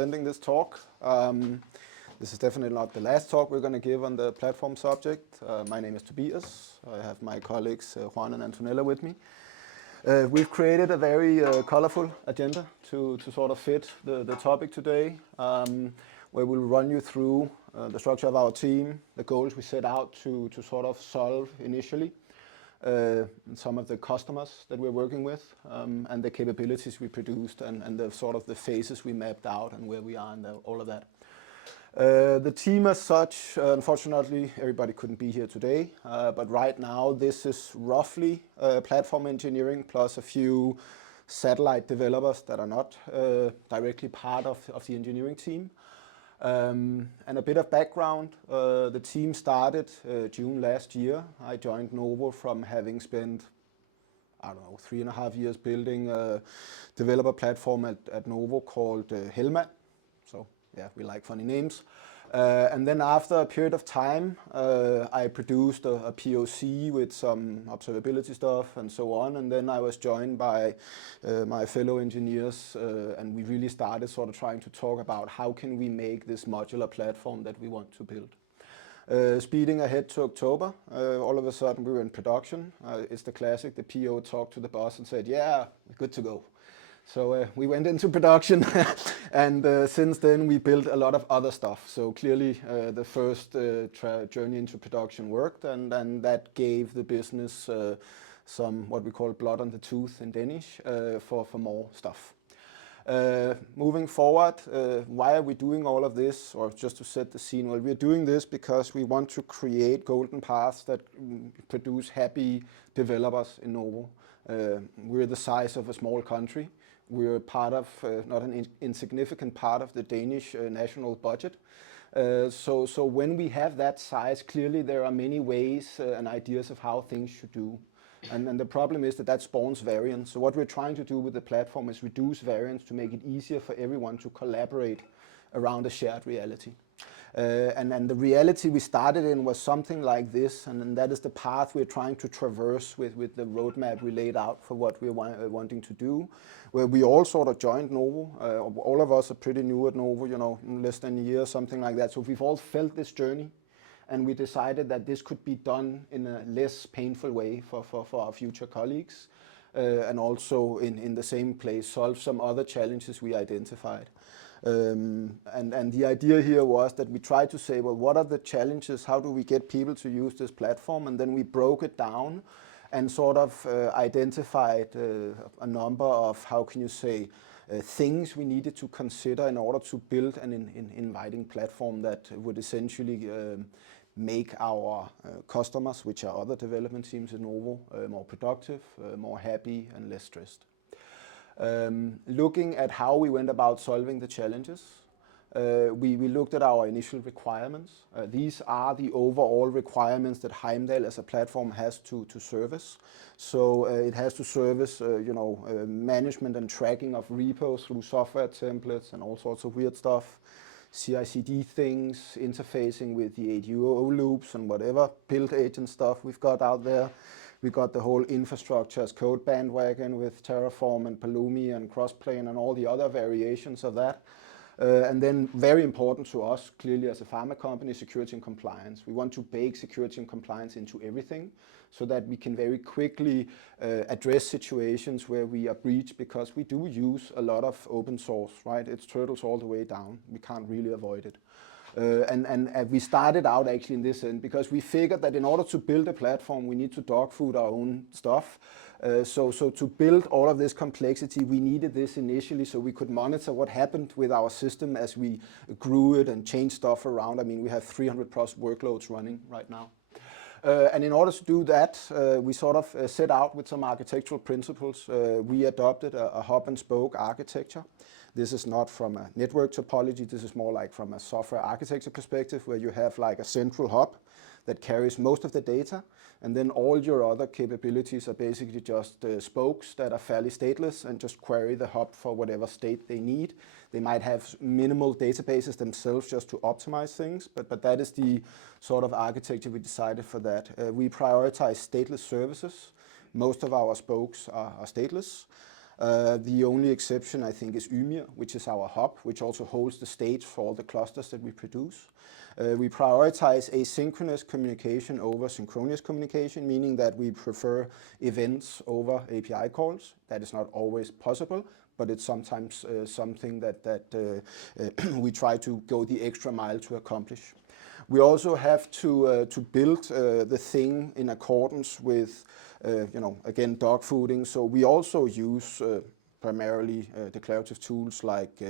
Ending this talk. This is definitely not the last talk we're going to give on the platform subject. My name is Tobias. I have my colleagues Juan and Antonella with me. We've created a very colorful agenda to sort of fit the topic today, where we'll run you through the structure of our team, the goals we set out to sort of solve initially, some of the customers that we're working with, and the capabilities we produced, and the sort of the phases we mapped out and where we are and all of that. The team as such, unfortunately, everybody couldn't be here today, but right now this is roughly platform engineering plus a few satellite developers that are not directly part of the engineering team. And a bit of background, the team started June last year. I joined Novo from having spent, I don't know, 3.5 years building a developer platform at Novo called Hellman. So yeah, we like funny names. And then after a period of time, I produced a POC with some observability stuff and so on. And then I was joined by my fellow engineers, and we really started sort of trying to talk about how can we make this modular platform that we want to build. Speeding ahead to October, all of a sudden we were in production. It's the classic, the PO talked to the boss and said, yeah, good to go. So we went into production, and since then we built a lot of other stuff. So clearly the first journey into production worked, and that gave the business some what we call blood on the tooth in Danish for more stuff. Moving forward, why are we doing all of this? Or just to set the scene, well, we're doing this because we want to create golden paths that produce happy developers in Novo. We're the size of a small country. We're part of, not an insignificant part of the Danish national budget. So when we have that size, clearly there are many ways and ideas of how things should do. And the problem is that spawns variance. So what we're trying to do with the platform is reduce variance to make it easier for everyone to collaborate around a shared reality. And the reality we started in was something like this, and that is the path we're trying to traverse with the roadmap we laid out for what we're wanting to do, where we all sort of joined Novo. All of us are pretty new at Novo, you know, less than a year, something like that. So we've all felt this journey, and we decided that this could be done in a less painful way for our future colleagues, and also in the same place solve some other challenges we identified. And the idea here was that we tried to say, well, what are the challenges? How do we get people to use this platform? And then we broke it down and sort of identified a number of, how can you say, things we needed to consider in order to build an inviting platform that would essentially make our customers, which are other development teams in Novo, more productive, more happy, and less stressed. Looking at how we went about solving the challenges, we looked at our initial requirements. These are the overall requirements that Heimdall as a platform has to service. So it has to service management and tracking of repos through software templates and all sorts of weird stuff, CI/CD things, interfacing with the ADO loops and whatever build agent stuff we've got out there. We got the whole infrastructure as code bandwagon with Terraform and Pulumi and Crossplane and all the other variations of that. And then very important to us, clearly as a pharma company, security and compliance. We want to bake security and compliance into everything so that we can very quickly address situations where we are breached, because we do use a lot of open source, right? It's turtles all the way down. We can't really avoid it. And we started out actually in this end because we figured that in order to build a platform, we need to dog food our own stuff. So to build all of this complexity, we needed this initially so we could monitor what happened with our system as we grew it and changed stuff around. I mean, we have 300 plus workloads running right now. And in order to do that, we sort of set out with some architectural principles. We adopted a hub and spoke architecture. This is not from a network topology, this is more like from a software architecture perspective, where you have like a central hub that carries most of the data, and then all your other capabilities are basically just spokes that are fairly stateless and just query the hub for whatever state they need. They might have minimal databases themselves just to optimize things, but that is the sort of architecture we decided for that. We prioritize stateless services. Most of our spokes are stateless. The only exception, I think, is Ymir, which is our hub, which also holds the stage for all the clusters that we produce. We prioritize asynchronous communication over synchronous communication, meaning that we prefer events over API calls. That is not always possible, but it's sometimes something that we try to go the extra mile to accomplish. We also have to build the thing in accordance with, again, dog fooding. So we also use primarily declarative tools like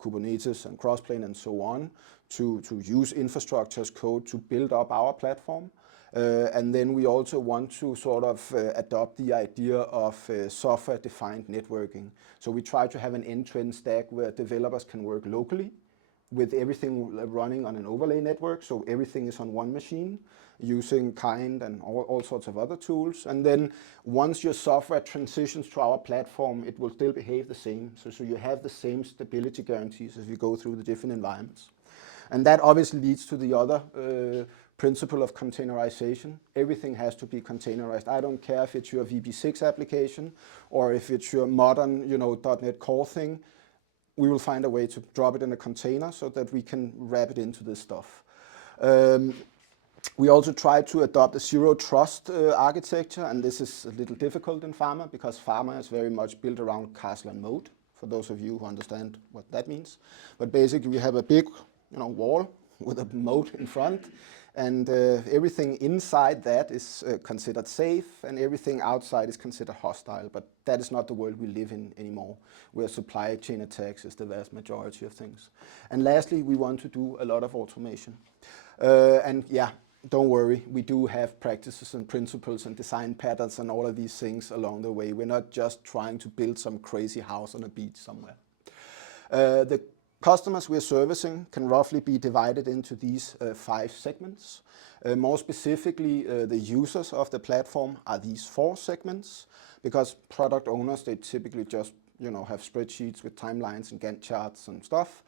Kubernetes and Crossplane and so on to use infrastructure as code to build up our platform. And then we also want to sort of adopt the idea of software-defined networking. So we try to have an end-to-end stack where developers can work locally with everything running on an overlay network, so everything is on one machine using Kind and all sorts of other tools. And then once your software transitions to our platform, it will still behave the same. So you have the same stability guarantees as you go through the different environments. And that obviously leads to the other principle of containerization. Everything has to be containerized. I don't care if it's your VB6 application or if it's your modern, .NET Core thing. We will find a way to drop it in a container so that we can wrap it into this stuff. We also try to adopt a zero trust architecture, and this is a little difficult in pharma because pharma is very much built around castle and moat, for those of you who understand what that means. But basically we have a big wall with a moat in front, and everything inside that is considered safe, and everything outside is considered hostile. But that is not the world we live in anymore, where supply chain attacks is the vast majority of things. And lastly, we want to do a lot of automation. And yeah, don't worry, we do have practices and principles and design patterns and all of these things along the way. We're not just trying to build some crazy house on a beach somewhere. The customers we're servicing can roughly be divided into these 5 segments. More specifically, the users of the platform are these 4 segments, because product owners, they typically just have spreadsheets with timelines and Gantt charts and stuff.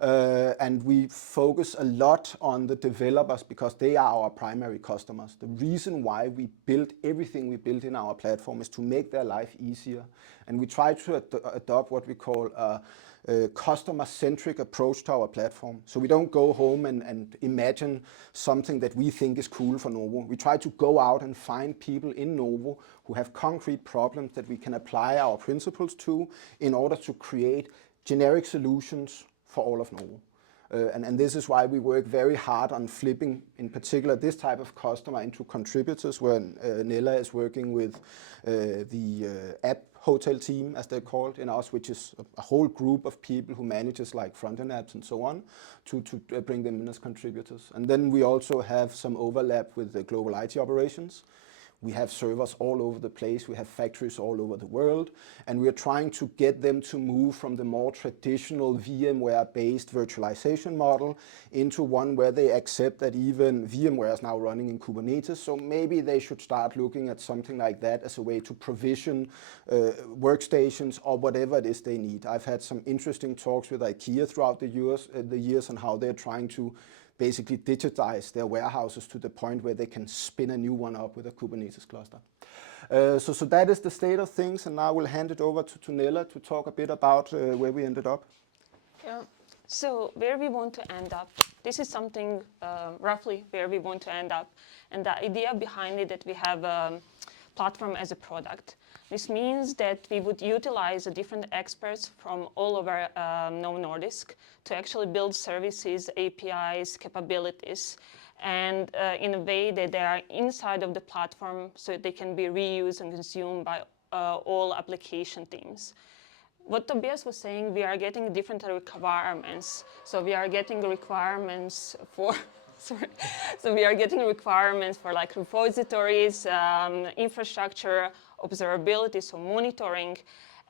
And we focus a lot on the developers because they are our primary customers. The reason why we build everything we build in our platform is to make their life easier. And we try to adopt what we call a customer-centric approach to our platform. So we don't go home and imagine something that we think is cool for Novo. We try to go out and find people in Novo who have concrete problems that we can apply our principles to in order to create generic solutions for all of Novo. And this is why we work very hard on flipping, in particular, this type of customer into contributors, where Nella is working with the app hotel team, as they're called in us, which is a whole group of people who manages like front-end apps and so on, to bring them in as contributors. And then we also have some overlap with the global IT operations. We have servers all over the place, we have factories all over the world, and we are trying to get them to move from the more traditional VMware-based virtualization model into one where they accept that even VMware is now running in Kubernetes, so maybe they should start looking at something like that as a way to provision workstations or whatever it is they need. I've had some interesting talks with IKEA throughout the years on how they're trying to basically digitize their warehouses to the point where they can spin a new one up with a Kubernetes cluster. So that is the state of things, and now we'll hand it over to Nella to talk a bit about where we ended up. Yeah. So where we want to end up, this is something roughly where we want to end up. And the idea behind it that we have a platform as a product. This means that we would utilize the different experts from all over Novo Nordisk to actually build services, APIs, capabilities, and in a way that they are inside of the platform so they can be reused and consumed by all application teams. What Tobias was saying, we are getting different requirements. So we are getting requirements for So we are getting requirements for like repositories, infrastructure, observability, so monitoring.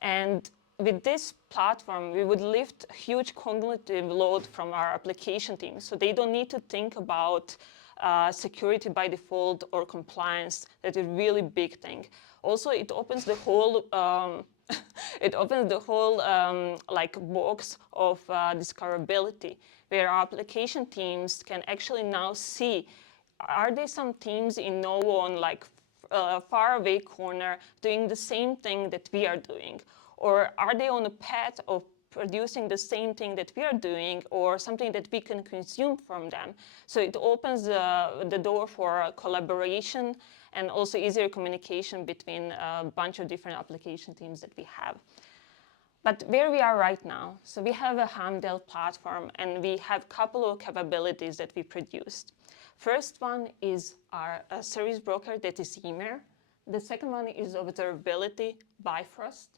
And with this platform, we would lift a huge cognitive load from our application team. So they don't need to think about security by default or compliance. That is a really big thing. Also, it opens the whole like box of discoverability, where our application teams can actually now see, are there some teams in Novo on like far away corner doing the same thing that we are doing? or are they on a path of producing the same thing that we are doing or something that we can consume from them? So it opens the door for collaboration and also easier communication between a bunch of different application teams that we have. But where we are right now, so we have a Heimdall platform and we have a couple of capabilities that we produced. First one is our service broker that is Ymer. The second one is Observability-as-a-Service.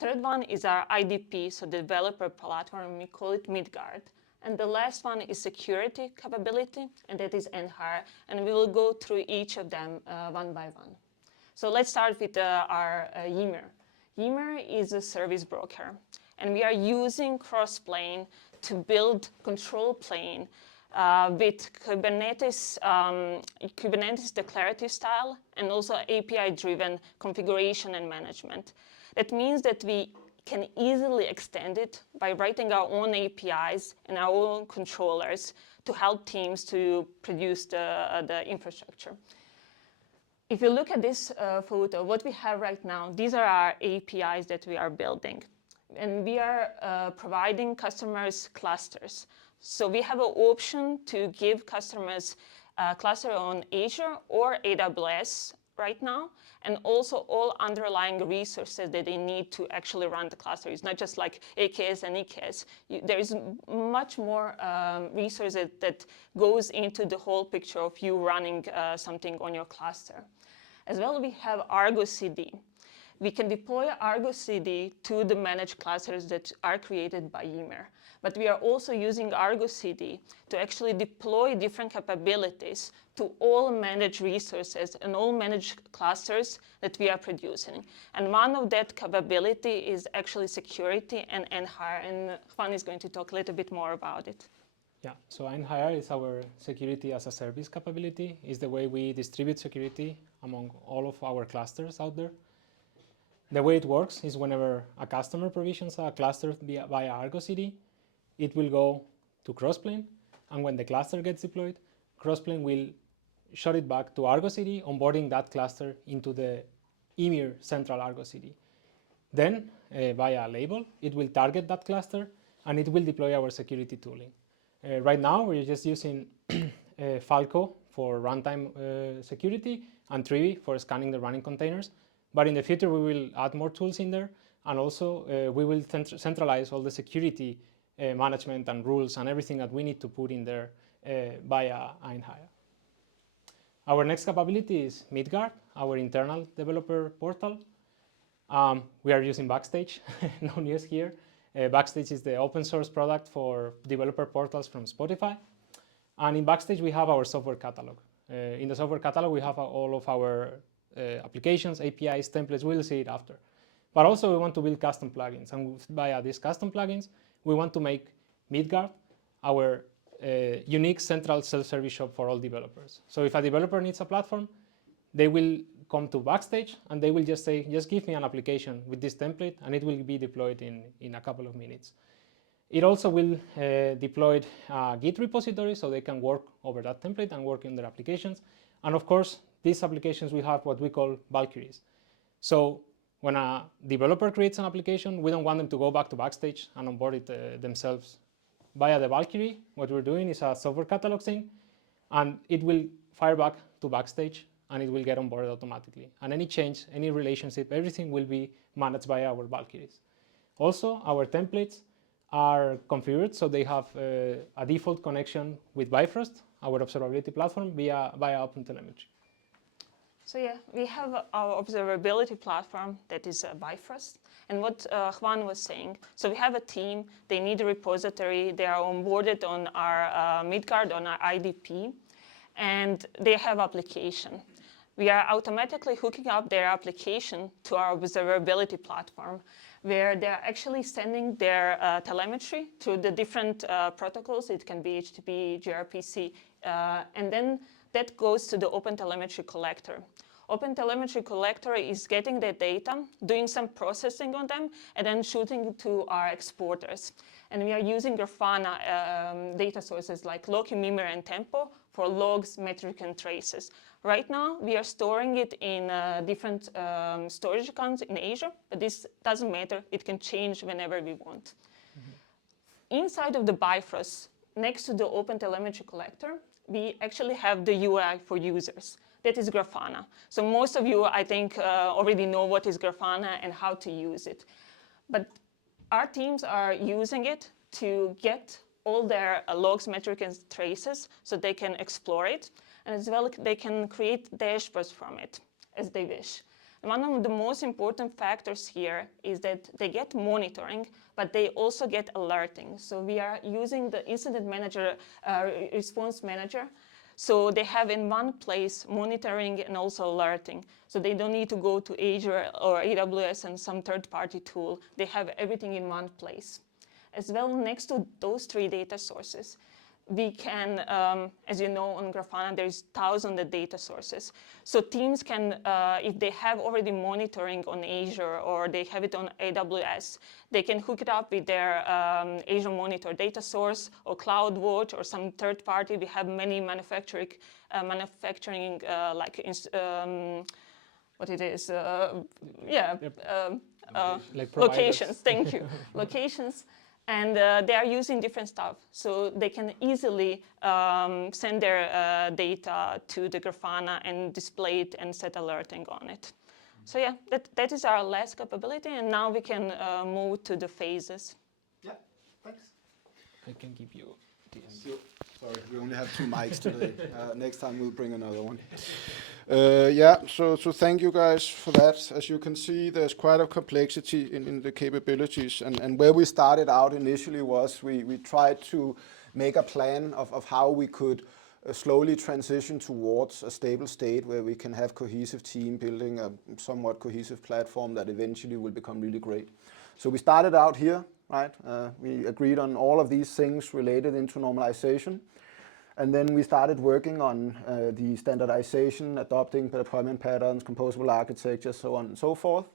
Third one is our IDP, so developer platform, we call it Midgard. And the last one is security capability, and that is Nhire. And we will go through each of them one by one. So let's start with our Ymer. Ymer is a service broker, and we are using Crossplane to build control plane with Kubernetes declarative style and also API-driven configuration and management. That means that we can easily extend it by writing our own APIs and our own controllers to help teams to produce the infrastructure. If you look at this photo, what we have right now, these are our APIs that we are building. And we are providing customers clusters. So we have an option to give customers a cluster on Azure or AWS right now, and also all underlying resources that they need to actually run the cluster. It's not just like AKS and EKS. There is much more resources that goes into the whole picture of you running something on your cluster. As well, we have Argo CD. We can deploy Argo CD to the managed clusters that are created by Ymer. But we are also using Argo CD to actually deploy different capabilities to all managed resources and all managed clusters that we are producing. And one of that capability is actually security and Nhire. And Juan is going to talk a little bit more about it. Yeah, so Nhire is our security-as-a-service capability. It's the way we distribute security among all of our clusters out there. The way it works is whenever a customer provisions a cluster via Argo CD, it will go to Crossplane, and when the cluster gets deployed, Crossplane will shut it back to Argo CD, onboarding that cluster into the Ymer central Argo CD. Then, via a label, it will target that cluster, and it will deploy our security tooling. Right now, we're just using Falco for runtime security and Trivy for scanning the running containers. But in the future, we will add more tools in there, and also we will centralize all the security management and rules and everything that we need to put in there via Nhire. Our next capability is Midgard, our internal developer portal. We are using Backstage, no news here. Backstage is the open source product for developer portals from Spotify. And in Backstage, we have our software catalog. In the software catalog, we have all of our applications, APIs, templates. We'll see it after. But also, we want to build custom plugins. And via these custom plugins, we want to make Midgard our unique central self-service shop for all developers. So if a developer needs a platform, they will come to Backstage and they will just say, just give me an application with this template, and it will be deployed in a couple of minutes. It also will deploy a Git repository so they can work over that template and work in their applications. And of course, these applications will have what we call Valkyries. So when a developer creates an application, we don't want them to go back to Backstage and onboard it themselves. Via the Valkyrie, what we're doing is a software catalog thing, and it will fire back to Backstage, and it will get onboarded automatically. And any change, any relationship, everything will be managed by our Valkyries. Also, our templates are configured so they have a default connection with Bifrost, our observability platform, via OpenTelemetry. So yeah, we have our observability platform that is Bifrost. And what Juan was saying, so we have a team, they need a repository, they are onboarded on our Midgard, on our IDP, and they have application. We are automatically hooking up their application to our observability platform, where they're actually sending their telemetry to the different protocols. It can be HTTP, gRPC, and then that goes to the OpenTelemetry collector. OpenTelemetry collector is getting the data, doing some processing on them, and then shooting to our exporters. And we are using Grafana data sources like Loki, Mimir, and Tempo for logs, metric, and traces. Right now, we are storing it in different storage accounts in Azure, but this doesn't matter. It can change whenever we want. Inside of the Bifrost, next to the OpenTelemetry collector, we actually have the UI for users. That is Grafana. So most of you, I think, already know what is Grafana and how to use it. But our teams are using it to get all their logs, metrics, and traces so they can explore it. And as well, they can create dashboards from it as they wish. And one of the most important factors here is that they get monitoring, but they also get alerting. So we are using the incident manager, response manager. So they have in one place monitoring and also alerting. So they don't need to go to Azure or AWS and some third-party tool. They have everything in one place. As well, next to those three data sources, we can, as you know, on Grafana, there's thousands of data sources. So teams can, if they have already monitoring on Azure or they have it on AWS, they can hook it up with their Azure Monitor data source or CloudWatch or some third party. We have many manufacturing like, what it is, locations, thank you, locations. And they are using different stuff. So they can easily send their data to the Grafana and display it and set alerting on it. So yeah, that is our last capability. And now we can move to the phases. Yeah, thanks. I can give you this. Sorry, we only have 2 mics today. Next time we'll bring another one. Yeah, so thank you guys for that. As you can see, there's quite a complexity in the capabilities. And where we started out initially was we tried to make a plan of how we could slowly transition towards a stable state where we can have cohesive team building a somewhat cohesive platform that eventually will become really great. So we started out here, right? We agreed on all of these things related into normalization. And then we started working on the standardization, adopting deployment patterns, composable architecture, so on and so forth,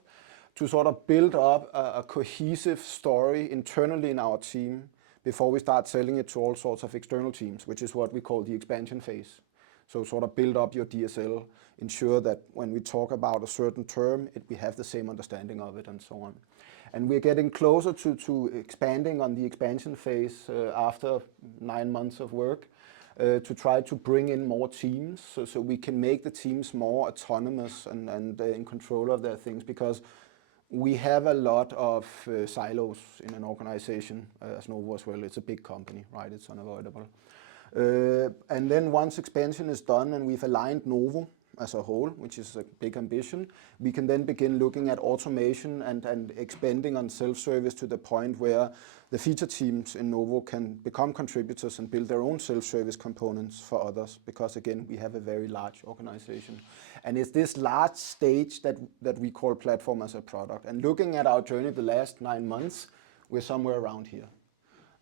to sort of build up a cohesive story internally in our team before we start selling it to all sorts of external teams, which is what we call the expansion phase. So sort of build up your DSL, ensure that when we talk about a certain term, we have the same understanding of it and so on. And we're getting closer to expanding on the expansion phase after 9 months of work. To try to bring in more teams so we can make the teams more autonomous and in control of their things, because we have a lot of silos in an organization, as Novo as well. It's a big company, right? It's unavoidable. And then once expansion is done and we've aligned Novo as a whole, which is a big ambition, we can then begin looking at automation and expanding on self-service to the point where the feature teams in Novo can become contributors and build their own self-service components for others, because again, we have a very large organization. And it's this large stage that we call platform as a product. And looking at our journey the last 9 months, we're somewhere around here.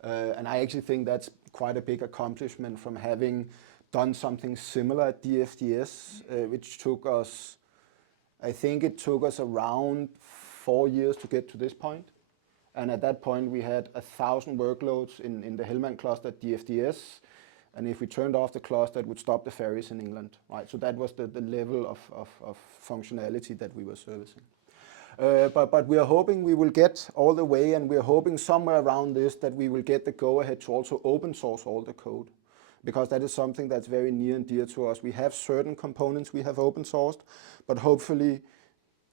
And I actually think that's quite a big accomplishment from having done something similar at DFDS, which took us, I think it took us around 4 years to get to this point. And at that point, we had 1,000 workloads in the Hellman cluster at DFDS. And if we turned off the cluster, it would stop the ferries in England, right? So that was the level of functionality that we were servicing. But we are hoping we will get all the way, and we are hoping somewhere around this that we will get the go-ahead to also open source all the code, because that is something that's very near and dear to us. We have certain components we have open sourced, but hopefully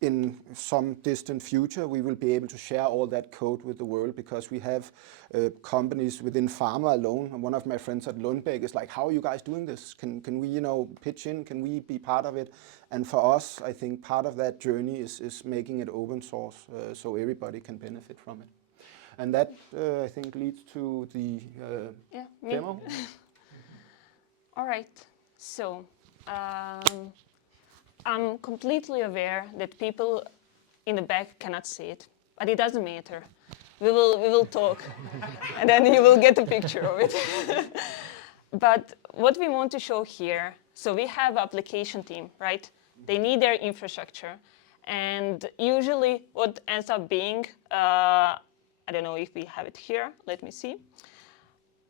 in some distant future, we will be able to share all that code with the world, because we have companies within pharma alone. And one of my friends at Lundbeck is like, how are you guys doing this? Can we, pitch in? Can we be part of it? And for us, I think part of that journey is making it open source so everybody can benefit from it. And that, I think, leads to the demo. All right. So I'm completely aware that people in the back cannot see it, but it doesn't matter. We will talk, and then you will get a picture of it. But what we want to show here, so we have application team, right? They need their infrastructure. And usually what ends up being, I don't know if we have it here, let me see.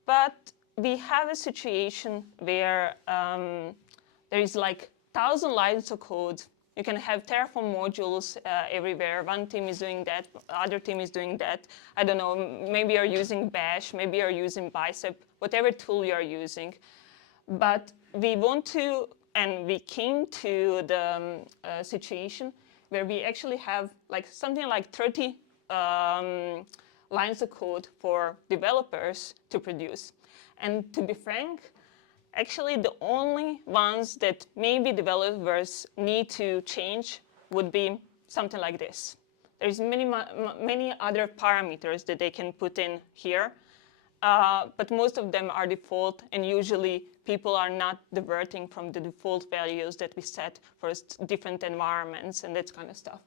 But we have a situation where there is like 1,000 lines of code. You can have Terraform modules everywhere. One team is doing that, other team is doing that. I don't know, maybe you're using Bash, maybe you're using Bicep, whatever tool you're using. But we want to, and we came to the situation where we actually have like something like 30 lines of code for developers to produce. And to be frank, actually the only ones that maybe developers need to change would be something like this. There's many other parameters that they can put in here, but most of them are default, and usually people are not diverting from the default values that we set for different environments and that kind of stuff.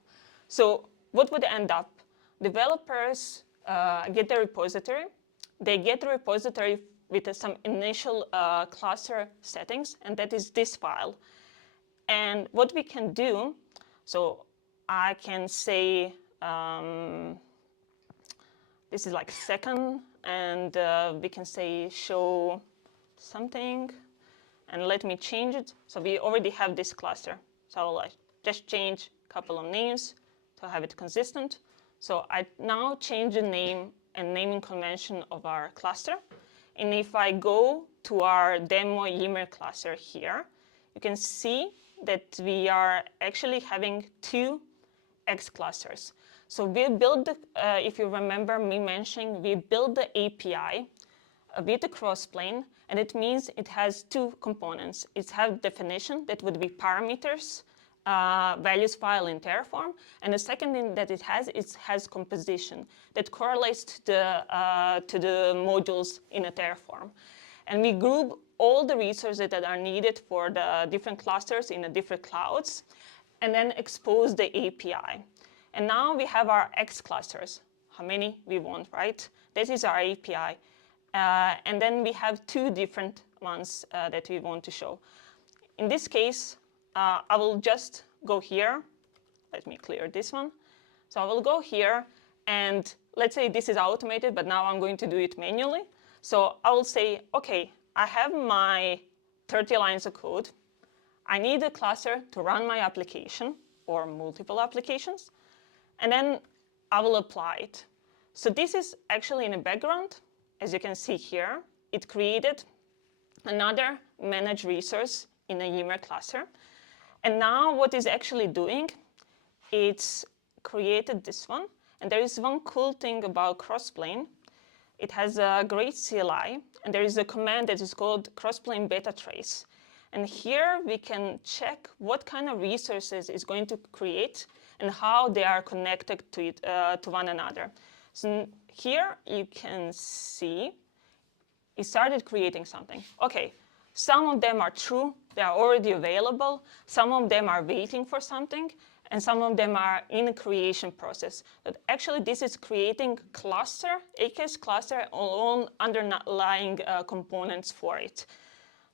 So what would end up? Developers get the repository. They get the repository with some initial cluster settings, and that is this file. And what we can do, so I can say this is like second, and we can say show something, and let me change it. So we already have this cluster. So I'll just change a couple of names to have it consistent. So I now change the name and naming convention of our cluster. And if I go to our demo Yammer cluster here, you can see that we are actually having 2 X clusters. So we built, if you remember me mentioning, we built the API with the Crossplane, and it means it has 2 components. It has definition, that would be parameters, values file in Terraform, and the second thing that it has composition that correlates to the modules in a Terraform. And we group all the resources that are needed for the different clusters in the different clouds, and then expose the API. And now we have our X clusters, how many we want, right? This is our API. And then we have 2 different ones that we want to show. In this case, I will just go here. Let me clear this one. So I will go here, and let's say this is automated, but now I'm going to do it manually. So I will say, OK, I have my 30 lines of code. I need a cluster to run my application or multiple applications. And then I will apply it. So this is actually in the background. As you can see here, it created another managed resource in a Yammer cluster. And now what it's actually doing, it's created this one. And there is one cool thing about Crossplane. It has a great CLI, and there is a command that is called Crossplane beta trace. And here we can check what kind of resources it's going to create and how they are connected to it, to one another. So here you can see it started creating something. OK, some of them are true. They are already available. Some of them are waiting for something. And some of them are in the creation process. But actually, this is creating cluster, AKS cluster, all underlying components for it.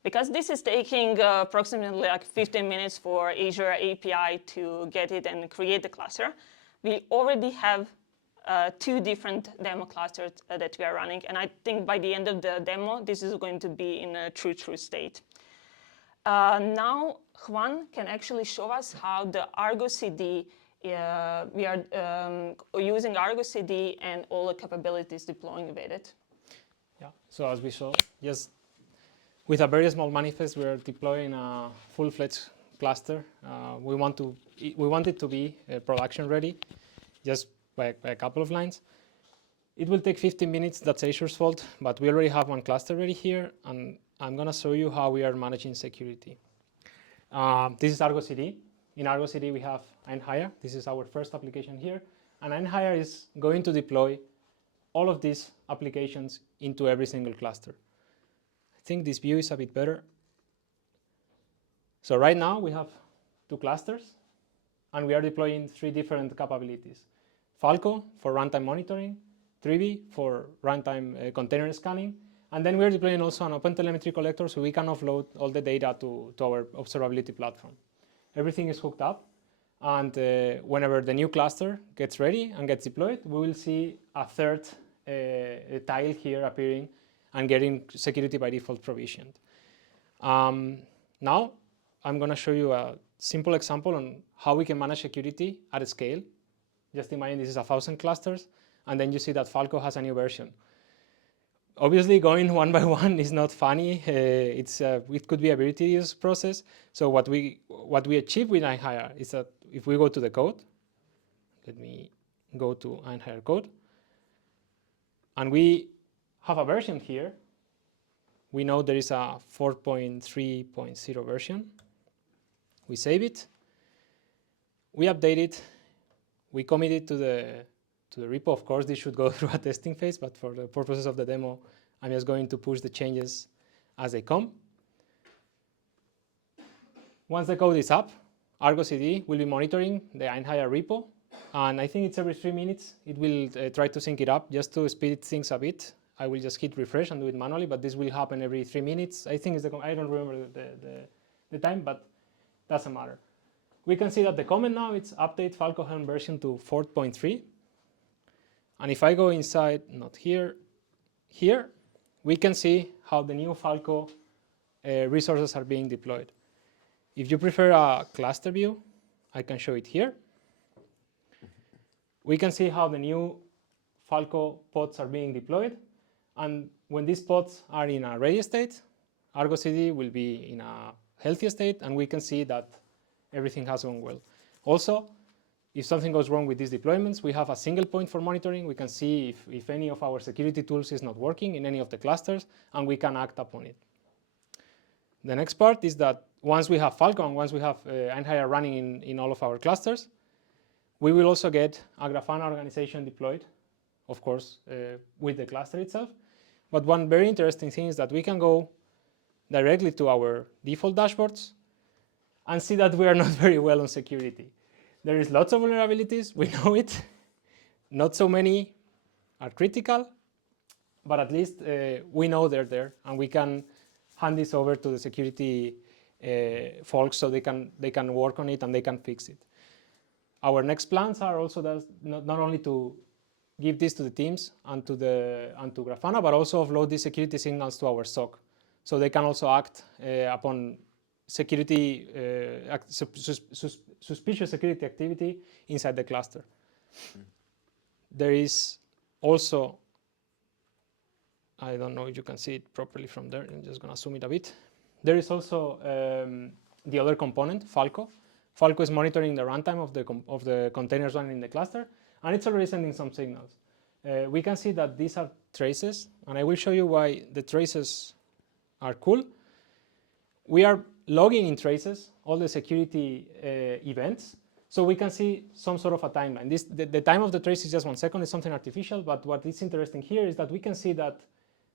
Because this is taking approximately like 15 minutes for Azure API to get it and create the cluster, we already have 2 different demo clusters that we are running. And I think by the end of the demo, this is going to be in a true state. Now, Juan can actually show us how the Argo CD, we are using Argo CD and all the capabilities deploying with it. Yeah, so as we saw, yes, with a very small manifest, we are deploying a full-fledged cluster. We want it to be production ready, just by a couple of lines. It will take 15 minutes, that's Azure's fault, but we already have one cluster ready here, and I'm going to show you how we are managing security. This is Argo CD. In Argo CD, we have Heimdall. This is our first application here. And Heimdall is going to deploy all of these applications into every single cluster. I think this view is a bit better. So right now, we have 2 clusters, and we are deploying 3 different capabilities. Falco for runtime monitoring, Trivy for runtime container scanning, and then we're deploying also an OpenTelemetry collector so we can offload all the data to our observability platform. everything is hooked up. And whenever the new cluster gets ready and gets deployed, we will see a third tile here appearing and getting security by default provisioned. Now, I'm going to show you a simple example on how we can manage security at a scale. Just imagine this is 1,000 clusters, and then you see that Falco has a new version. Obviously, going one by one is not funny. It could be a very tedious process. So what we achieve with einhire is that if we go to the code, let me go to einhire code, and we have a version here. We know there is a 4.3.0 version. We save it. We update it. We commit it to the repo. Of course, this should go through a testing phase, but for the purposes of the demo, I'm just going to push the changes as they come. Once the code is up, Argo CD will be monitoring the einhire repo, and I think it's every 3 minutes. It will try to sync it up just to speed things a bit. I will just hit refresh and do it manually, but this will happen every 3 minutes. I think I don't remember the time, but doesn't matter. We can see that the comment now it's update Falco Helm version to 4.3. And if I go inside, not here, here, we can see how the new Falco resources are being deployed. If you prefer a cluster view, I can show it here. We can see how the new Falco pods are being deployed. And when these pods are in a ready state, Argo CD will be in a healthy state, and we can see that everything has gone well. Also, if something goes wrong with these deployments, we have a single point for monitoring. We can see if any of our security tools is not working in any of the clusters, and we can act upon it. The next part is that once we have Falco and once we have einhire running in all of our clusters, we will also get a Grafana organization deployed, of course, with the cluster itself. But one very interesting thing is that we can go directly to our default dashboards and see that we are not very well on security. There is lots of vulnerabilities, we know it. Not so many are critical, but at least we know they're there, and we can hand this over to the security folks so they can work on it and they can fix it. Our next plans are also that not only to give this to the teams and to Grafana, but also offload these security signals to our SOC, so they can also act upon security, suspicious security activity inside the cluster. There is also, I don't know if you can see it properly from there, I'm just going to zoom it a bit. There is also the other component, Falco. Falco is monitoring the runtime of the containers running in the cluster, and it's already sending some signals. We can see that these are traces, and I will show you why the traces are cool. We are logging in traces all the security events, so we can see some sort of a timeline. The time of the trace is just 1 second, it's something artificial, but what is interesting here is that we can see that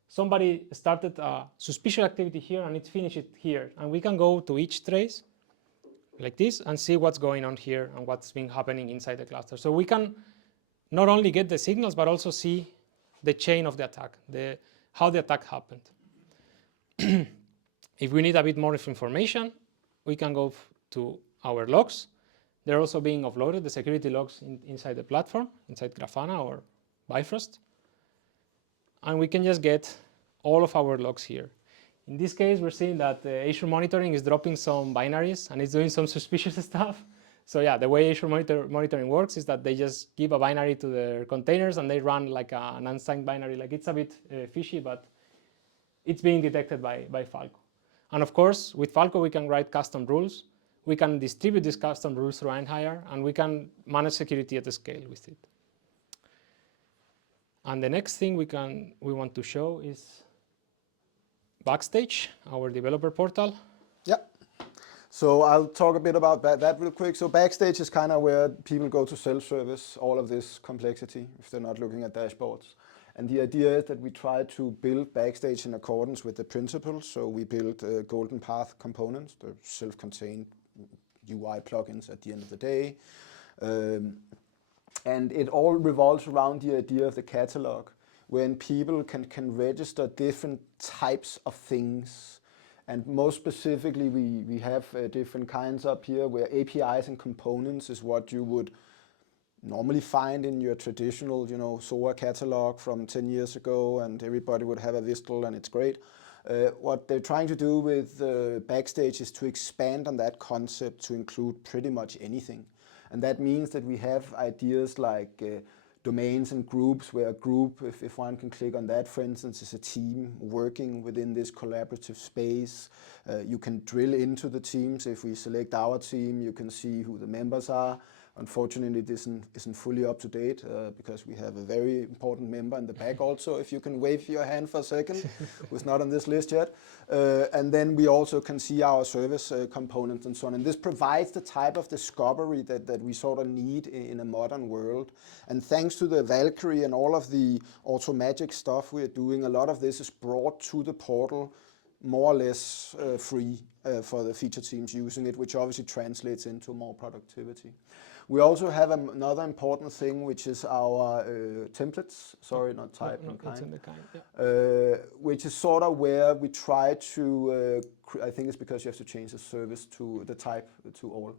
somebody started a suspicious activity here and it finished it here, and we can go to each trace like this and see what's going on here and what's been happening inside the cluster. So we can not only get the signals, but also see the chain of the attack, how the attack happened. If we need a bit more information, we can go to our logs. They're also being offloaded, the security logs inside the platform, inside Grafana or Bifrost. And we can just get all of our logs here. In this case, we're seeing that Azure Monitoring is dropping some binaries and it's doing some suspicious stuff. So yeah, the way Azure Monitoring works is that they just give a binary to their containers and they run like an unsigned binary. Like, it's a bit fishy, but it's being detected by Falco. And of course, with Falco, we can write custom rules. We can distribute these custom rules through einhire, and we can manage security at the scale with it. And the next thing we want to show is Backstage, our developer portal. Yeah. So I'll talk a bit about that real quick. So Backstage is kind of where people go to self-service all of this complexity if they're not looking at dashboards. And the idea is that we try to build Backstage in accordance with the principles. So we build golden path components, the self-contained UI plugins at the end of the day. And it all revolves around the idea of the catalog, when people can register different types of things And most specifically, we have different kinds up here where APIs and components is what you would normally find in your traditional, SOA catalog from 10 years ago, and everybody would have a Vistal and it's great. What they're trying to do with Backstage is to expand on that concept to include pretty much anything. And that means that we have ideas like domains and groups, where a group, if one can click on that, for instance, is a team working within this collaborative space. You can drill into the teams. If we select our team, you can see who the members are. Unfortunately, this isn't fully up to date because we have a very important member in the back also, if you can wave your hand for a second, who's not on this list yet. And then we also can see our service components and so on. And this provides the type of discovery that we sort of need in a modern world. And thanks to the Valkyrie and all of the automatic stuff we're doing, a lot of this is brought to the portal more or less free for the feature teams using it, which obviously translates into more productivity. We also have another important thing, which is our templates. Sorry, not type and kind. It's in the kind, yeah. Which is sort of where we try to, I think it's because you have to change the service to the type to all.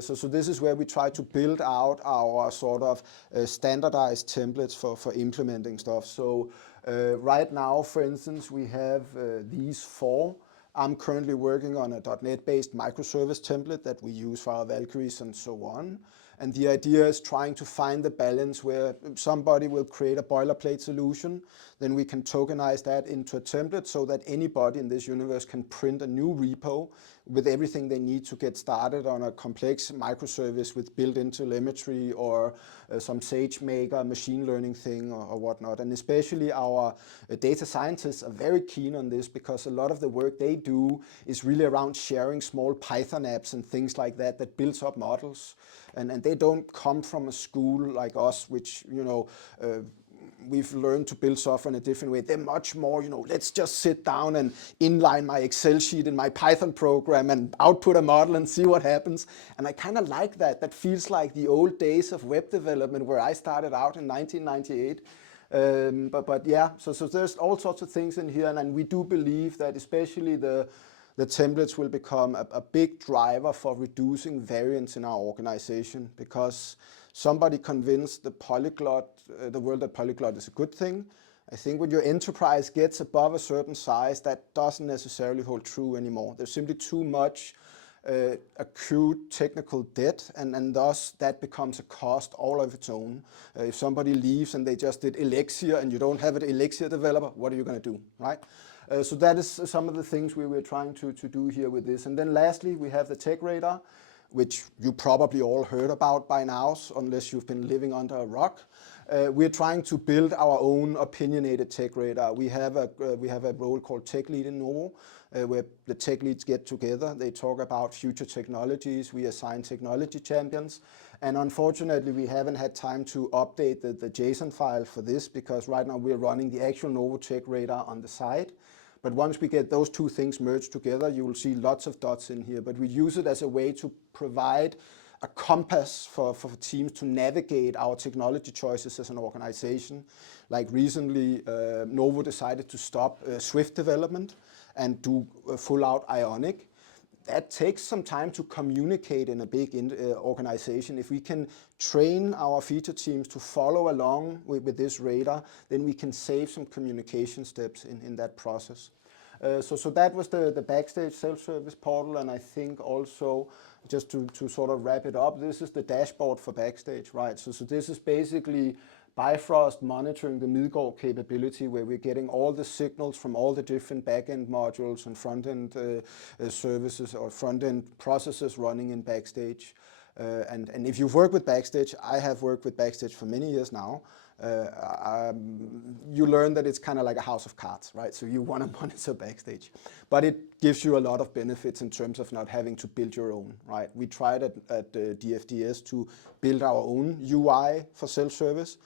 So this is where we try to build out our sort of standardized templates for implementing stuff. So right now, for instance, we have these 4. I'm currently working on a .NET-based microservice template that we use for our Valkyries and so on. And the idea is trying to find the balance where somebody will create a boilerplate solution, then we can tokenize that into a template so that anybody in this universe can print a new repo with everything they need to get started on a complex microservice with built-in telemetry or some SageMaker machine learning thing or whatnot. And especially our data scientists are very keen on this because a lot of the work they do is really around sharing small Python apps and things like that that builds up models. And they don't come from a school like us, which, we've learned to build software in a different way. They're much more, let's just sit down and inline my Excel sheet in my Python program and output a model and see what happens. And I kind of like that. That feels like the old days of web development where I started out in 1998. But yeah, so there's all sorts of things in here. And we do believe that especially the templates will become a big driver for reducing variance in our organization, because somebody convinced the world that polyglot is a good thing. I think when your enterprise gets above a certain size, that doesn't necessarily hold true anymore. There's simply too much acute technical debt, and thus that becomes a cost all of its own. If somebody leaves and they just did Elixir and you don't have an Elixir developer, what are you going to do, right? So that is some of the things we were trying to do here with this. And then lastly, we have the Tech Radar, which you probably all heard about by now, unless you've been living under a rock. We're trying to build our own opinionated Tech Radar. We have a role called Tech Lead in Novo, where the tech leads get together. They talk about future technologies. We assign technology champions. And unfortunately, we haven't had time to update the JSON file for this, because right now we're running the actual Novo Tech Radar on the side. But once we get those two things merged together, you will see lots of dots in here. But we use it as a way to provide a compass for teams to navigate our technology choices as an organization. Like recently, Novo decided to stop Swift development and do full out Ionic. That takes some time to communicate in a big organization. If we can train our feature teams to follow along with this radar, then we can save some communication steps in that process. So that was the Backstage self-service portal, and I think also, just to sort of wrap it up, this is the dashboard for Backstage, right? So this is basically Bifrost monitoring the Midgård capability, where we're getting all the signals from all the different backend modules and front-end services or front-end processes running in Backstage. And if you've worked with Backstage, I have worked with Backstage for many years now, you learn that it's kind of like a house of cards, right? So you want to monitor Backstage. But it gives you a lot of benefits in terms of not having to build your own, right? We tried at DFDS to build our own UI for self-service,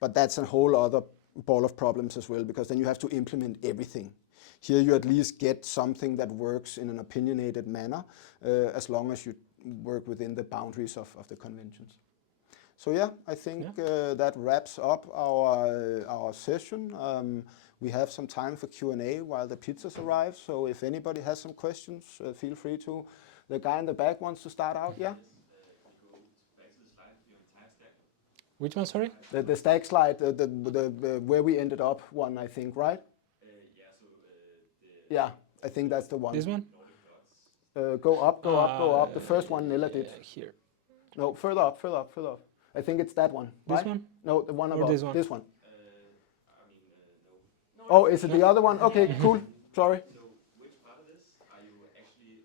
but that's a whole other ball of problems as well, because then you have to implement everything. Here you at least get something that works in an opinionated manner, as long as you work within the boundaries of the conventions. So yeah, I think that wraps up our session. we have some time for Q&A while the pizzas arrive. So if anybody has some questions, feel free to. The guy in the back wants to start out, yeah? Which one, sorry? The stack slide, where we ended up one, I think, right? Yeah, I think that's the one. This one? Go up, go up, go up. The first one Nilla did. Here. No, further up, further up, further up. I think it's that one, This right? one? No, the one Or above. this one? This one. Oh, is it the other one? Okay, cool. Sorry. So which part of this are you actually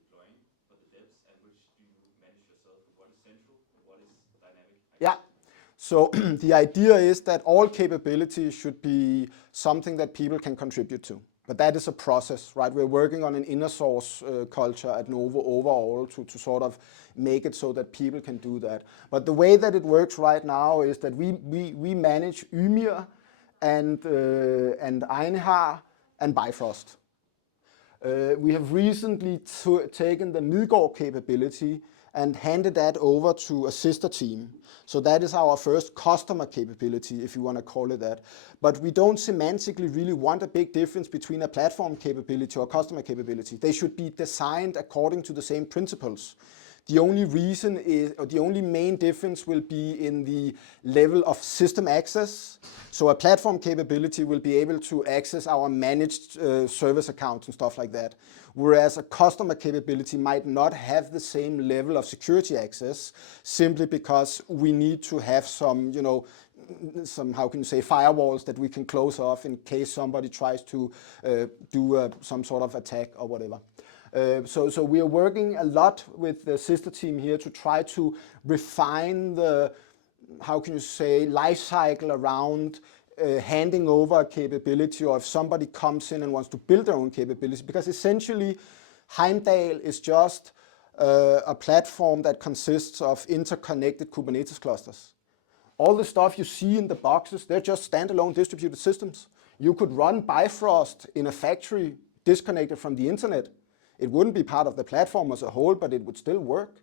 deploying for the devs, and which do you manage yourself? What is central and what is dynamic? Yeah. So the idea is that all capabilities should be something that people can contribute to. But that is a process, right? We're working on an inner source culture at Novo overall to sort of make it so that people can do that. But the way that it works right now is that we manage Ymir and Einhar and Bifrost. We have recently taken the Midgård capability and handed that over to a sister team. So that is our first customer capability, if you want to call it that. But we don't semantically really want a big difference between a platform capability or customer capability. They should be designed according to the same principles. The only reason is, or the only main difference will be in the level of system access. So a platform capability will be able to access our managed service accounts and stuff like that. Whereas a customer capability might not have the same level of security access, simply because we need to have some, some, how can you say, firewalls that we can close off in case somebody tries to do some sort of attack or whatever. So we are working a lot with the sister team here to try to refine the, how can you say, life cycle around handing over a capability, or if somebody comes in and wants to build their own capability, because essentially Heimdall is just a platform that consists of interconnected Kubernetes clusters. All the stuff you see in the boxes, they're just standalone distributed systems. You could run Bifrost in a factory disconnected from the internet. It wouldn't be part of the platform as a whole, but it would still work.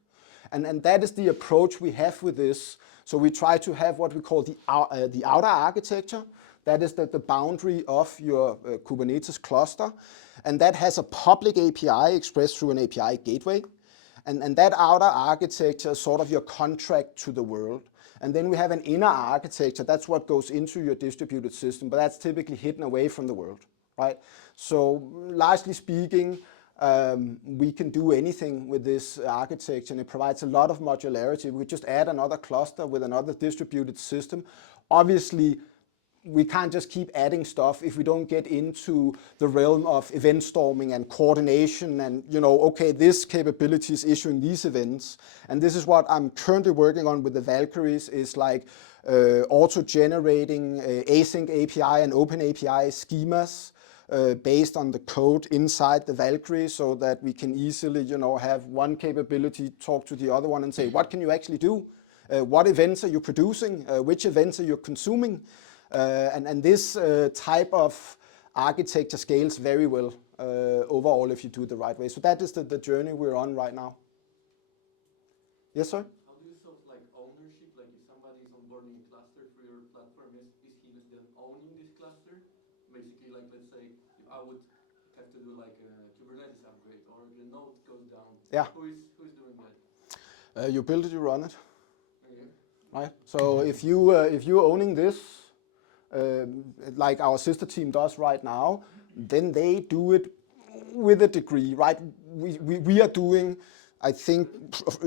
And that is the approach we have with this. So we try to have what we call the outer architecture. That is the boundary of your Kubernetes cluster. And that has a public API expressed through an API gateway. And that outer architecture is sort of your contract to the world. And then we have an inner architecture. That's what goes into your distributed system, but that's typically hidden away from the world, right? So largely speaking, we can do anything with this architecture, and it provides a lot of modularity. We just add another cluster with another distributed system. Obviously, we can't just keep adding stuff if we don't get into the realm of event storming and coordination and, okay, this capability is issuing these events. And this is what I'm currently working on with the Valkyries, is like auto-generating async API and open API schemas based on the code inside the Valkyrie, so that we can easily, have one capability talk to the other one and say, what can you actually do? What events are you producing? Which events are you consuming? And this type of architecture scales very well overall if you do it the right way. So that is the journey we're on right now. Yes, sir? How do you solve ownership? Like if somebody is onboarding a cluster for your platform, is he then owning this cluster? Basically, let's say if I would have to do a Kubernetes upgrade, or the node goes down. Yeah. Who's doing that? You build it, you run it. Okay. Right. So if you're owning this, like our sister team does right now, then they do it with a degree, right? We are doing, I think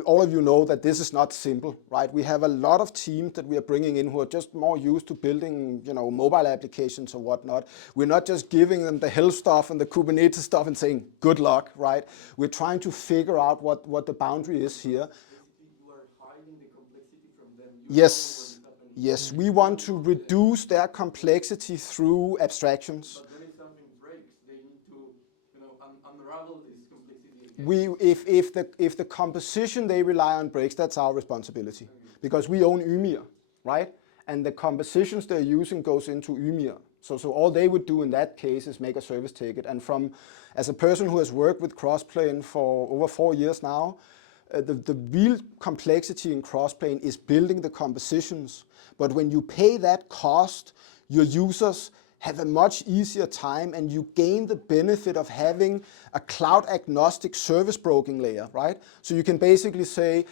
all of you know that this is not simple, right? We have a lot of teams that we are bringing in who are just more used to building, mobile applications or whatnot. We're not just giving them the hell stuff and the Kubernetes stuff and saying, good luck, right? We're trying to figure out what the boundary is here. Basically, you are hiding the complexity from them. Yes, we want to reduce their complexity through abstractions. But when if something breaks, they need to, unravel this complexity again. If the composition they rely on breaks, that's our responsibility, because we own Ymir, right? And the compositions they're using goes into Ymir. So all they would do in that case is make a service ticket. And as a person who has worked with Crossplane for over 4 years now, the real complexity in Crossplane is building the compositions. But when you pay that cost, your users have a much easier time, and you gain the benefit of having a cloud agnostic service broking layer, right? So you can basically say,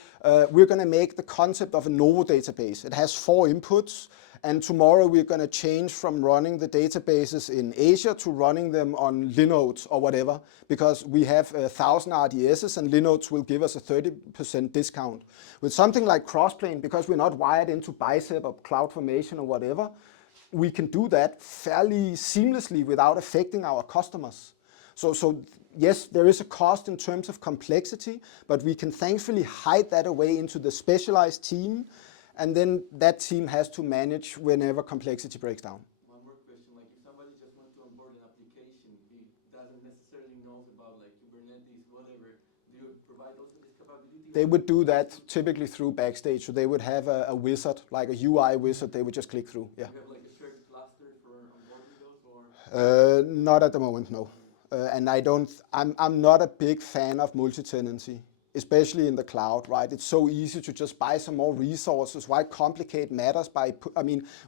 we're going to make the concept of a Novo database. It has 4 inputs, and tomorrow we're going to change from running the databases in Azure to running them on Linode or whatever, because we have 1,000 RDSs and Linode will give us a 30% discount. With something like Crossplane, because we're not wired into Bicep or CloudFormation or whatever, we can do that fairly seamlessly without affecting our customers. So yes, there is a cost in terms of complexity, but we can thankfully hide that away into the specialized team, and then that team has to manage whenever complexity breaks down. One more question, like if somebody just wants to onboard an application, he doesn't necessarily know about like Kubernetes, whatever, do you provide also this capability? They would do that typically through Backstage, so they would have a wizard, like a UI wizard, they would just click through, yeah. Do you have like a shared cluster for onboarding those, or? Not at the moment, no. And I'm not a big fan of multi-tenancy, especially in the cloud, right? It's so easy to just buy some more resources. Why complicate matters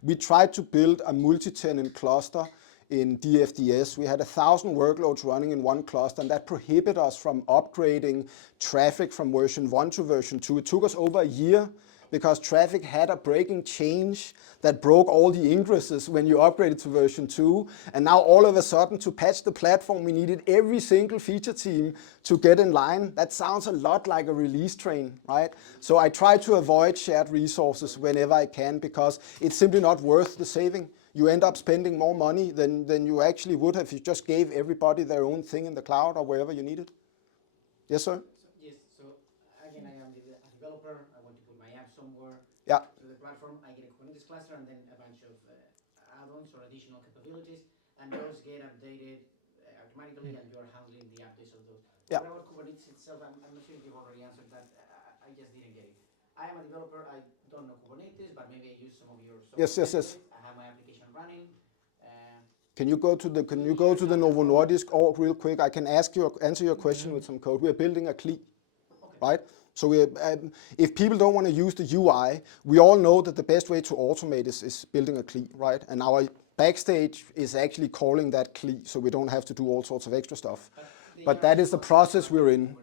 we tried to build a multi-tenant cluster in DFDS. We had 1,000 workloads running in one cluster, and that prohibited us from upgrading traffic from version 1 to version 2. It took us over a year because traffic had a breaking change that broke all the ingresses when you upgraded to version 2. And now all of a sudden, to patch the platform, we needed every single feature team to get in line. That sounds a lot like a release train, right? So I try to avoid shared resources whenever I can, because it's simply not worth the saving. You end up spending more money than you actually would have if you just gave everybody their own thing in the cloud or wherever you need it. Yes, sir? Yes, so again, I am a developer. I want to put my app somewhere. Yeah. To the platform, I get a Kubernetes cluster and then a bunch of add-ons or additional capabilities, and those get updated automatically, and you're handling the updates of those. Yeah. What about Kubernetes itself? I'm not sure if you've already answered that. I just didn't get it. I am a developer. I don't know Kubernetes, but maybe I use some of your software. Yes. I have my application running. Can you go to the Novo Nordisk org real quick? I can answer your question with some code. We are building a CLI, right? So if people don't want to use the UI, we all know that the best way to automate is building a CLI, right? And our Backstage is actually calling that CLI, so we don't have to do all sorts of extra stuff. But that is the process we're in.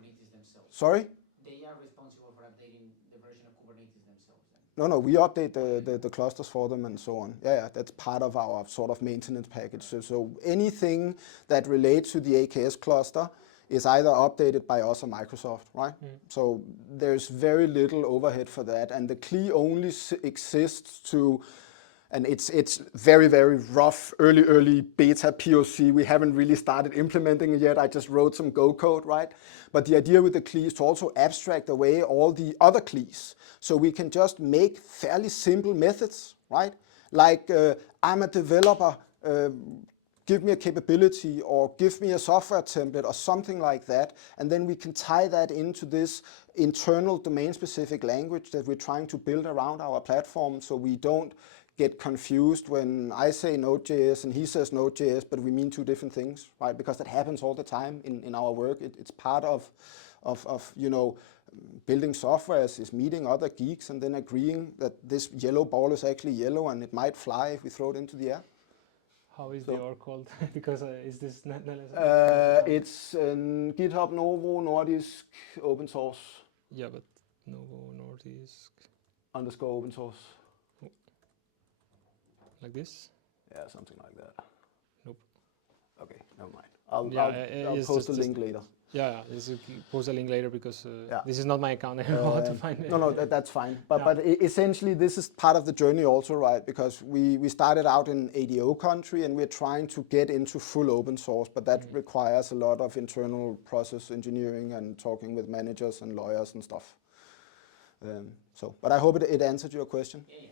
Sorry? They are responsible for updating the version of Kubernetes themselves. No, we update the clusters for them and so on. Yeah, that's part of our sort of maintenance package. So anything that relates to the AKS cluster is either updated by us or Microsoft, right? So there's very little overhead for that, and the CLI only exists to, and it's very, very rough, early beta POC. We haven't really started implementing it yet. I just wrote some Go code, right? But the idea with the CLI is to also abstract away all the other CLIs. So we can just make fairly simple methods, right? Like, I'm a developer, give me a capability or give me a software template or something like that. And then we can tie that into this internal domain-specific language that we're trying to build around our platform, so we don't get confused when I say Node.js and he says Node.js, but we mean two different things, right? Because that happens all the time in our work. It's part of building software is meeting other geeks and then agreeing that this yellow ball is actually yellow and it might fly if we throw it into the air. How is the org called? Because is this not it's GitHub Novo Nordisk open source. Yeah, but Novo Nordisk. _ open source. Like this? Yeah, something like that. Nope. Okay, never mind. I'll post a link later. Yeah, post a link later because this is not my account. I don't know how to find it. No, that's fine. But essentially, this is part of the journey also, right? Because we started out in ADO country and we're trying to get into full open source, but that requires a lot of internal process engineering and talking with managers and lawyers and stuff. But I hope it answered your question. Yeah.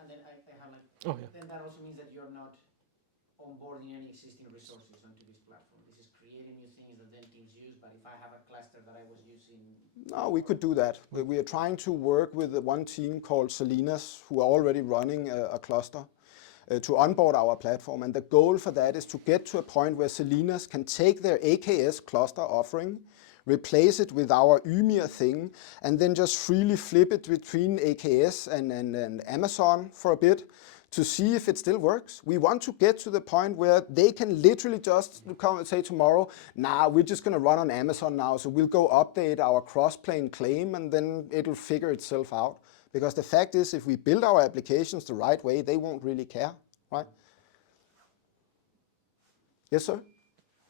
And then I have then that also means that you're not onboarding any existing resources onto this platform. This is creating new things that then teams use, but if I have a cluster that I was using... No, we could do that. We are trying to work with one team called Salinas, who are already running a cluster, to onboard our platform. And the goal for that is to get to a point where Salinas can take their AKS cluster offering, replace it with our Ymir thing, and then just freely flip it between AKS and Amazon for a bit to see if it still works. We want to get to the point where they can literally just come and say tomorrow, nah, we're just going to run on Amazon now, so we'll go update our Crossplane claim and then it'll figure itself out. Because the fact is, if we build our applications the right way, they won't really care, right? Yes, sir?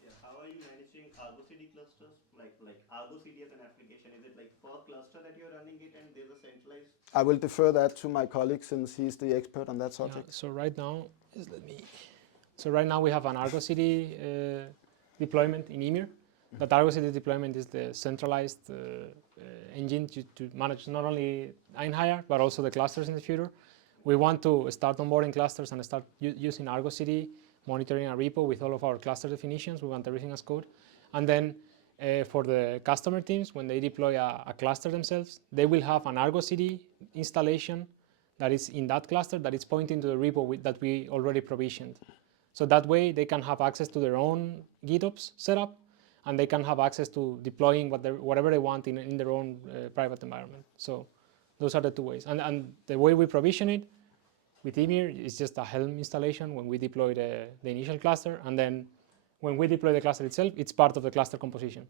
Yeah, how are you managing Argo CD clusters? Like Argo CD as an application, is it like per cluster that you're running it and there's a centralized? I will defer that to my colleague since he's the expert on that subject. Yeah, so right now, we have an Argo CD deployment in Ymir. That Argo CD deployment is the centralized engine to manage not only Einhire, but also the clusters in the future. We want to start onboarding clusters and start using Argo CD, monitoring a repo with all of our cluster definitions. We want everything as code. And then for the customer teams, when they deploy a cluster themselves, they will have an Argo CD installation that is in that cluster that is pointing to the repo that we already provisioned. So that way they can have access to their own GitOps setup, and they can have access to deploying whatever they want in their own private environment. So those are the two ways. And the way we provision it with Ymir is just a Helm installation when we deploy the initial cluster, and then when we deploy the cluster itself, it's part of the cluster composition.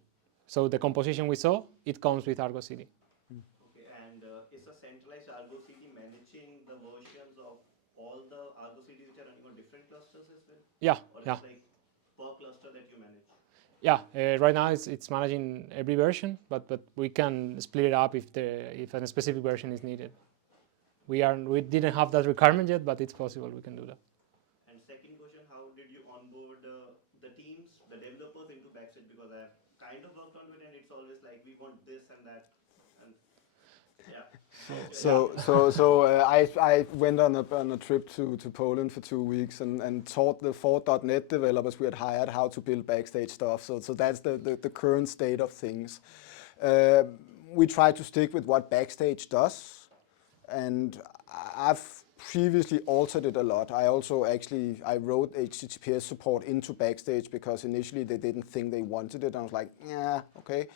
So the composition we saw, it comes with Argo CD. Okay, and is a centralized Argo CD managing the versions of all the Argo CDs which are running on different clusters as well? Yeah, or yeah. It's like per cluster that you manage? Yeah, right now it's managing every version, but we can split it up if a specific version is needed. We didn't have that requirement yet, but it's possible we can do that. And second question, how did you onboard the teams, the developers into Backstage? Because I've kind of worked on it and it's always like we want this and that, and yeah. I went on a trip to Poland for 2 weeks and taught the 4.NET developers we had hired how to build Backstage stuff. So that's the current state of things. We try to stick with what Backstage does, and I've previously altered it a lot. I wrote HTTPS support into Backstage because initially they didn't think they wanted it. I was like, yeah, okay.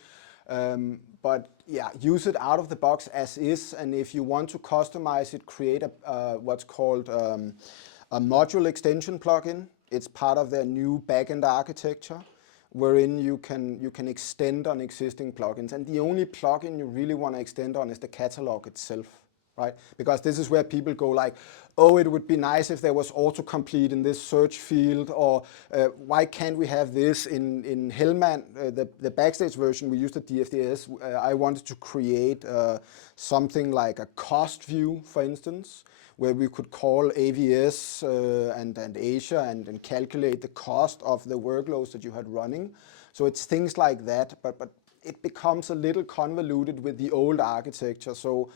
But yeah, use it out of the box as is, and if you want to customize it, create a what's called a module extension plugin. It's part of their new backend architecture, wherein you can extend on existing plugins. And the only plugin you really want to extend on is the catalog itself, right? Because this is where people go like, oh, it would be nice if there was autocomplete in this search field, or why can't we have this in Hellman, the Backstage version, we used the DFDS. I wanted to create something like a cost view, for instance, where we could call AVS and Azure and calculate the cost of the workloads that you had running. So it's things like that, but it becomes a little convoluted with the old architecture. So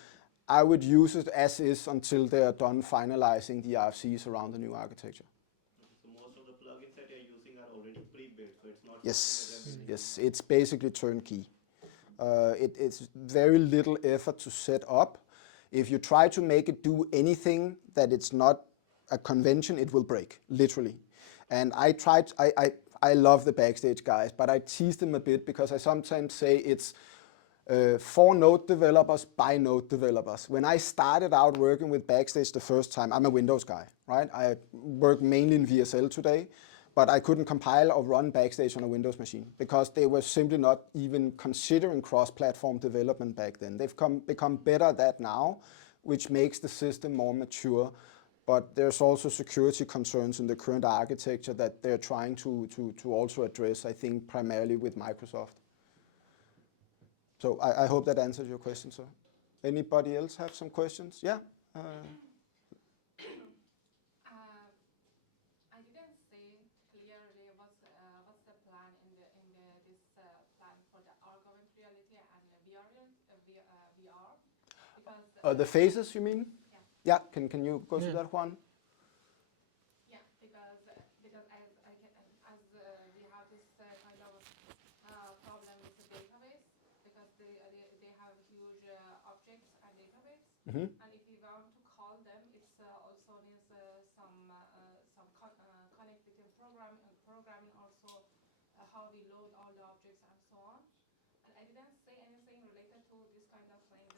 I would use it as is until they are done finalizing the RFCs around the new architecture. So most of the plugins that you're using are already pre-built, so it's not. Yes, it's basically turnkey. It's very little effort to set up. If you try to make it do anything that it's not a convention, it will break, literally. And I love the Backstage guys, but I tease them a bit because I sometimes say it's for Node developers by Node developers. When I started out working with Backstage the first time, I'm a Windows guy, right? I work mainly in VSL today, but I couldn't compile or run Backstage on a Windows machine because they were simply not even considering cross-platform development back then. They've become better at that now, which makes the system more mature. But there's also security concerns in the current architecture that they're trying to also address, I think, primarily with Microsoft. So I hope that answers your question, sir. Anybody else have some questions? Yeah? I didn't see clearly what's the plan in this plan for the augmented reality and VR. Because the phases, you mean? Yeah. Yeah. Can you go to that one? Yeah, because as we have this kind of problem with the database, because they have huge objects and database, and if we want to call them, it's also needs some connectivity programming also how we load all the objects and so on. And I didn't say anything related to this kind of thing.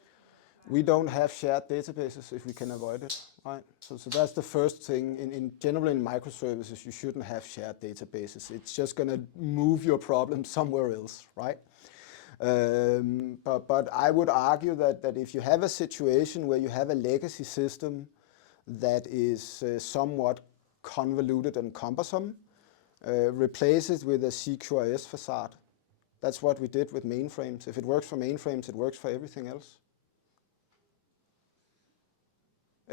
We don't have shared databases if we can avoid it, right? So that's the first thing. In general, in microservices, you shouldn't have shared databases. It's just going to move your problem somewhere else, right? But I would argue that if you have a situation where you have a legacy system that is somewhat convoluted and cumbersome, replace it with a CQRS facade. That's what we did with mainframes. If it works for mainframes, it works for everything else.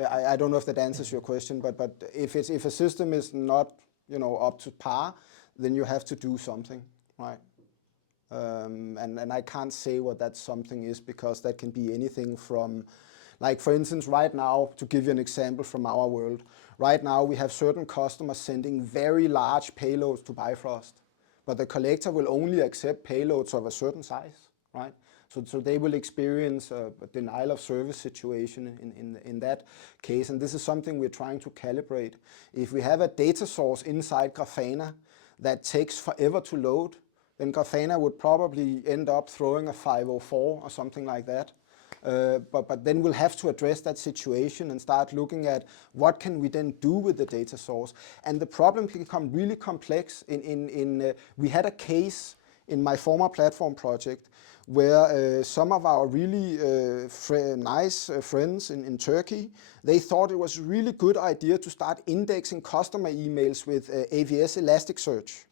I don't know if that answers your question, but if a system is not up to par, then you have to do something, right? And I can't say what that something is, because that can be anything from, like for instance, right now, to give you an example from our world, right now we have certain customers sending very large payloads to Bifrost, but the collector will only accept payloads of a certain size, right? So they will experience a denial of service situation in that case, and this is something we're trying to calibrate. If we have a data source inside Grafana that takes forever to load, then Grafana would probably end up throwing a 504 or something like that. But then we'll have to address that situation and start looking at what can we then do with the data source. And the problem can become really complex. We had a case in my former platform project where some of our really nice friends in Turkey, they thought it was a really good idea to start indexing customer emails with AWS Elasticsearch.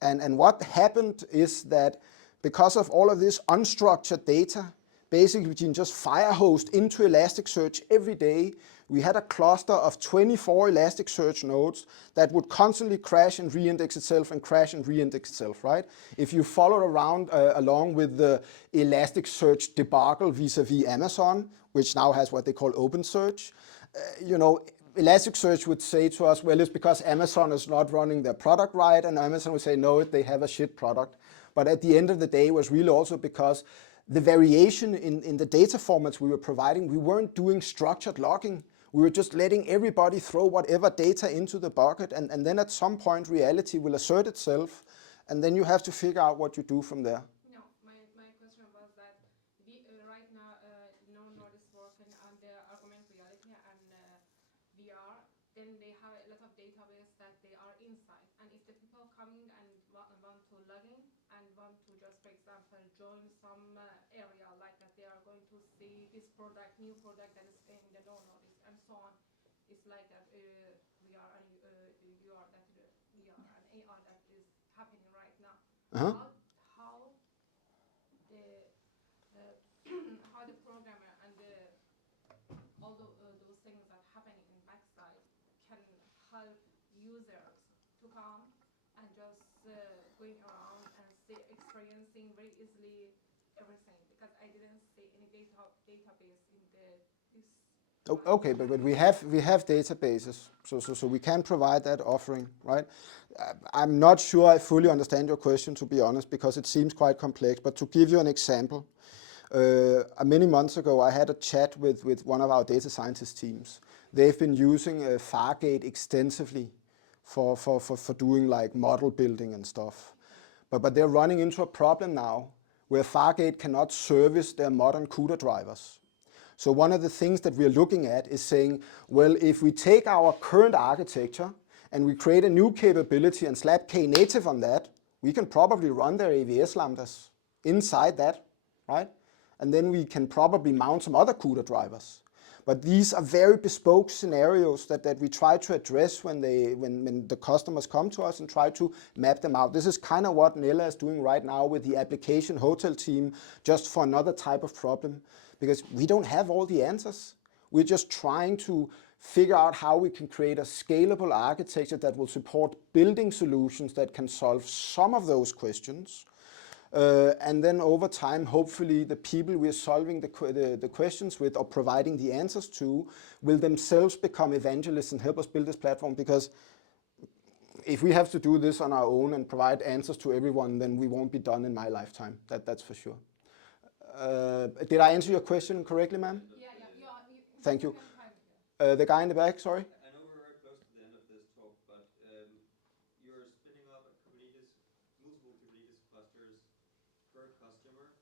And what happened is that because of all of this unstructured data, basically we can just firehose into Elasticsearch every day. We had a cluster of 24 Elasticsearch nodes that would constantly crash and reindex itself and crash and reindex itself, right? If you follow around along with the Elasticsearch debacle vis-a-vis Amazon, which now has what they call OpenSearch, Elasticsearch would say to us, well, it's because Amazon is not running their product right, and Amazon would say, no, they have a shit product. But at the end of the day, it was really also because the variation in the data formats we were providing, we weren't doing structured logging. We were just letting everybody throw whatever data into the bucket, and then at some point reality will assert itself, and then you have to figure out what you do from there. No, my question was that we right now no node is working on the augmented reality and VR. Then they have a lot of database that they are inside, and if the people coming and want to log in and want to just, for example, join some area like that, they are going to see this product, new product that is in the no notice and so on. It's like that we are and VR that we are and AR that is happening right now. How the how the programmer and all those things that happening in backside can help users to come and just going around and experiencing very easily everything, because I didn't see any database in this. Okay, but we have databases, so we can provide that offering, right? I'm not sure I fully understand your question, to be honest, because it seems quite complex. But to give you an example, many months ago I had a chat with one of our data scientist teams. They've been using Fargate extensively for doing like model building and stuff. But they're running into a problem now where Fargate cannot service their modern CUDA drivers. So one of the things that we're looking at is saying, well, if we take our current architecture and we create a new capability and slap Knative on that, we can probably run their AWS Lambdas inside that, right? And then we can probably mount some other CUDA drivers. But these are very bespoke scenarios that we try to address when the customers come to us and try to map them out. This is kind of what Nella is doing right now with the application hotel team, just for another type of problem, because we don't have all the answers. We're just trying to figure out how we can create a scalable architecture that will support building solutions that can solve some of those questions. And then over time, hopefully the people we're solving the questions with or providing the answers to will themselves become evangelists and help us build this platform. Because if we have to do this on our own and provide answers to everyone, then we won't be done in my lifetime. That's for sure. Did I answer your question correctly, ma'am? Yeah. Thank you. The guy in the back, sorry. I know we're very close to the end of this talk, but you're spinning up multiple Kubernetes clusters per customer.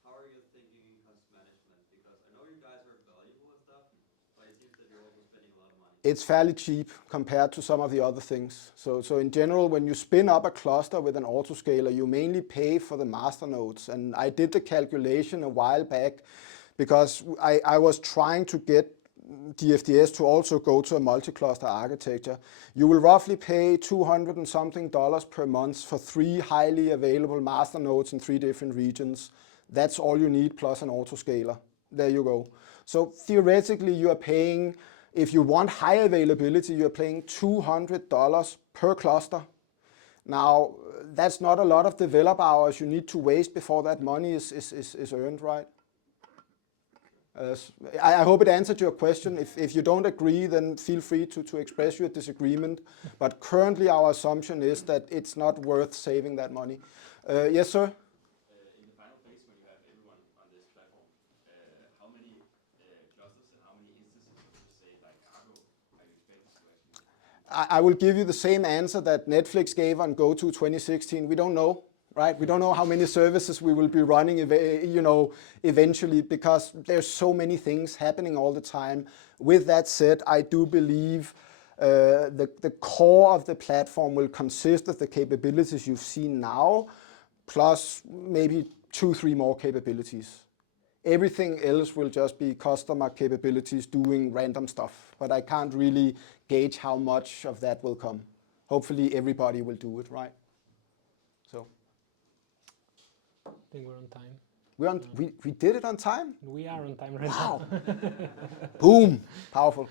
How are you thinking in cost management? Because I know you're It's fairly cheap compared to some of the other things. So in general, when you spin up a cluster with an autoscaler, you mainly pay for the master nodes. And I did the calculation a while back because I was trying to get DFDS to also go to a multi-cluster architecture. You will roughly pay $200 and something per month for 3 highly available master nodes in 3 different regions. That's all you need plus an autoscaler. There you go. So theoretically, you are paying, if you want high availability, you're paying $200 per cluster. Now, that's not a lot of developer hours you need to waste before that money is earned, right? I hope it answered your question. If you don't agree, then feel free to express your disagreement. But currently, our assumption is that it's not worth saving that money. Yes, sir? In the final phase, when you have everyone on this platform, how many clusters and how many instances of, say, like Argo, are you expected to actually? I will give you the same answer that Netflix gave on GoTo 2016. We don't know, right? We don't know how many services we will be running, eventually, because there's so many things happening all the time. With that said, I do believe the core of the platform will consist of the capabilities you've seen now, plus maybe 2-3 more capabilities. Everything else will just be customer capabilities doing random stuff, but I can't really gauge how much of that will come. Hopefully everybody will do it, right? So. I think we're on time. We did it on time? We are on time right Wow. now. Boom. Powerful.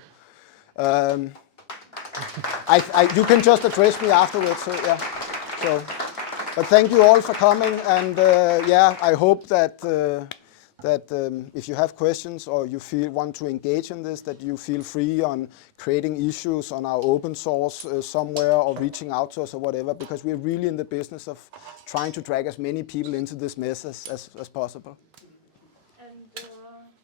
You can just address me afterwards. So, yeah. So, but thank you all for coming. And I hope that if you have questions or you want to engage in this, that you feel free on creating issues on our open source somewhere or reaching out to us or whatever, because we're really in the business of trying to drag as many people into this mess as possible.